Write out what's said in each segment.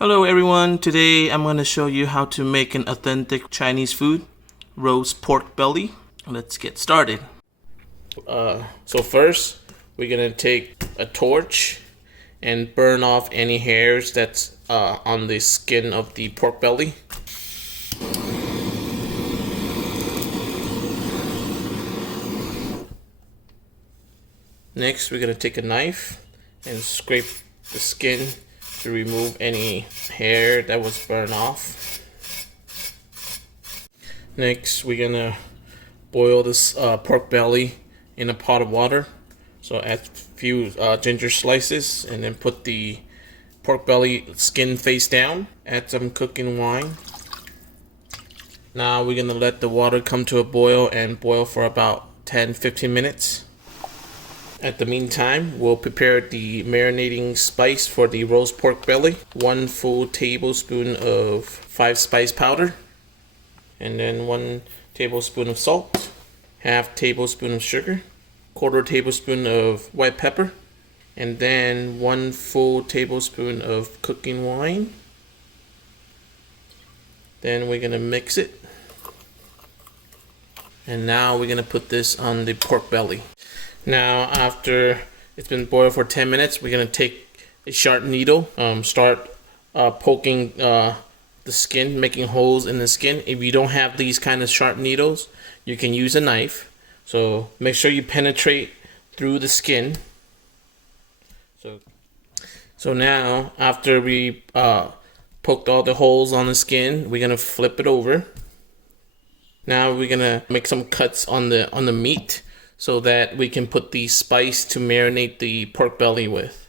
Hello everyone, today I'm going to show you how to make an authentic Chinese food, roast pork belly. Let's get started. So first, we're going to take a torch and burn off any hairs that's on the skin of the pork belly. Next, we're going to take a knife and scrape the skin to remove any hair that was burned off. Next, we're gonna boil this pork belly in a pot of water. So add a few ginger slices and then put the pork belly skin face down. Add some cooking wine. Now we're gonna let the water come to a boil and boil for about 10-15 minutes. At the meantime, we'll prepare the marinating spice for the roast pork belly. 1 full tablespoon of 5 spice powder, and then 1 tablespoon of salt, half tablespoon of sugar, 1/4 tablespoon of white pepper, and then 1 full tablespoon of cooking wine. Then we're gonna mix it. And now we're gonna put this on the pork belly. Now, after it's been boiled for 10 minutes, we're going to take a sharp needle, start poking the skin, making holes in the skin. If you don't have these kind of sharp needles, you can use a knife. So make sure you penetrate through the skin. So now, after we poked all the holes on the skin, we're going to flip it over. Now we're going to make some cuts on the meat, so that we can put the spice to marinate the pork belly with.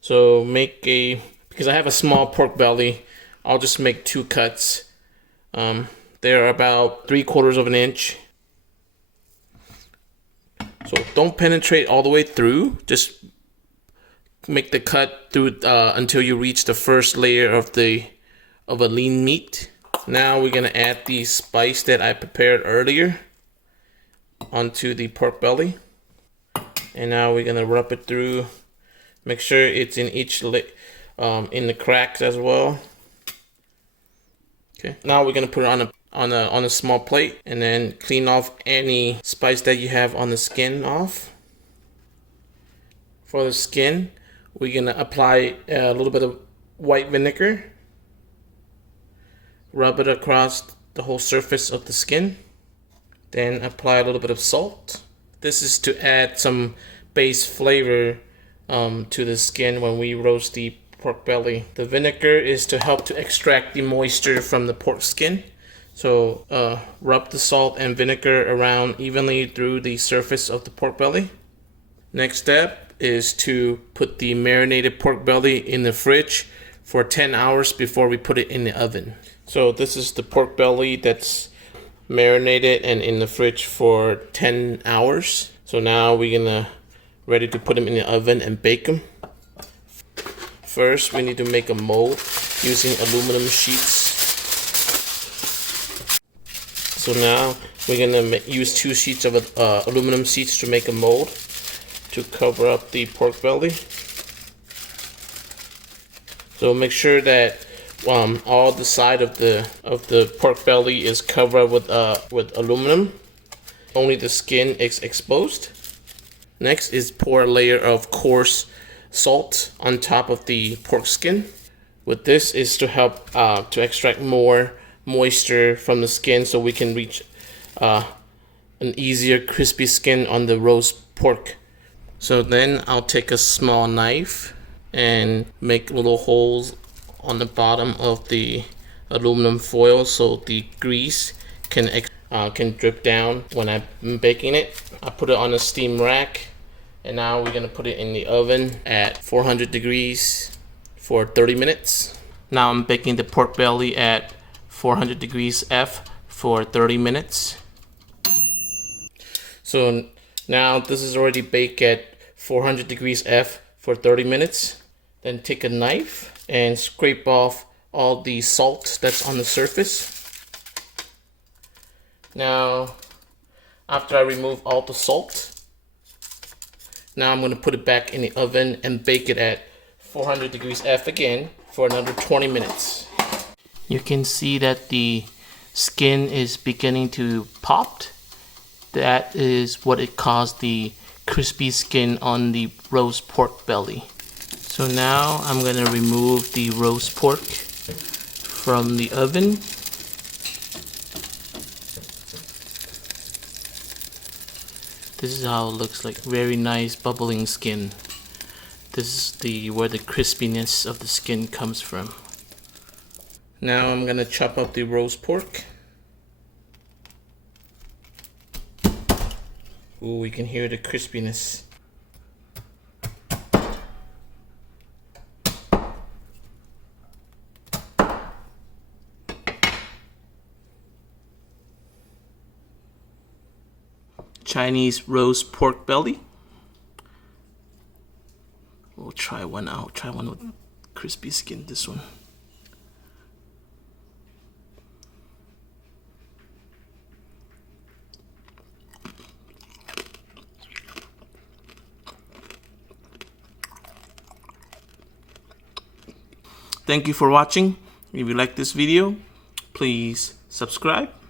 So because I have a small pork belly, I'll just make 2 cuts. They're about 3/4 of an inch. So don't penetrate all the way through, just make the cut through until you reach the first layer of a lean meat. Now we're gonna add the spice that I prepared earlier onto the pork belly, and now we're gonna rub it through. Make sure it's in each in the cracks as well. Okay. Now we're gonna put it on a small plate, and then clean off any spice that you have on the skin off. For the skin, we're gonna apply a little bit of white vinegar. Rub it across the whole surface of the skin. Then apply a little bit of salt. This is to add some base flavor to the skin when we roast the pork belly. The vinegar is to help to extract the moisture from the pork skin. So rub the salt and vinegar around evenly through the surface of the pork belly. Next step is to put the marinated pork belly in the fridge for 10 hours before we put it in the oven. So this is the pork belly that's marinated and in the fridge for 10 hours. So now we're gonna ready to put them in the oven and bake them. First, we need to make a mold using aluminum sheets. So now we're gonna use 2 sheets of aluminum sheets to make a mold to cover up the pork belly. So make sure that all the side of the pork belly is covered with aluminum. Only the skin is exposed. Next is pour a layer of coarse salt on top of the pork skin. With this is to help to extract more moisture from the skin, so we can reach an easier crispy skin on the roast pork. So then I'll take a small knife and make little holes on the bottom of the aluminum foil, so the grease can drip down when I'm baking it. I put it on a steam rack, and now we're gonna put it in the oven at 400 degrees for 30 minutes. Now I'm baking the pork belly at 400 degrees F for 30 minutes. So now this is already baked at 400 degrees F for 30 minutes. Then take a knife and scrape off all the salt that's on the surface. Now, after I remove all the salt, now I'm going to put it back in the oven and bake it at 400 degrees F again for another 20 minutes. You can see that the skin is beginning to pop. That is what it caused the crispy skin on the roast pork belly. So now I'm gonna remove the roast pork from the oven. This is how it looks like, very nice bubbling skin. This is where the crispiness of the skin comes from. Now I'm gonna chop up the roast pork. Ooh, we can hear the crispiness. Chinese roast pork belly. We'll try one out. Try one with crispy skin, this one. Thank you for watching. If you like this video, please subscribe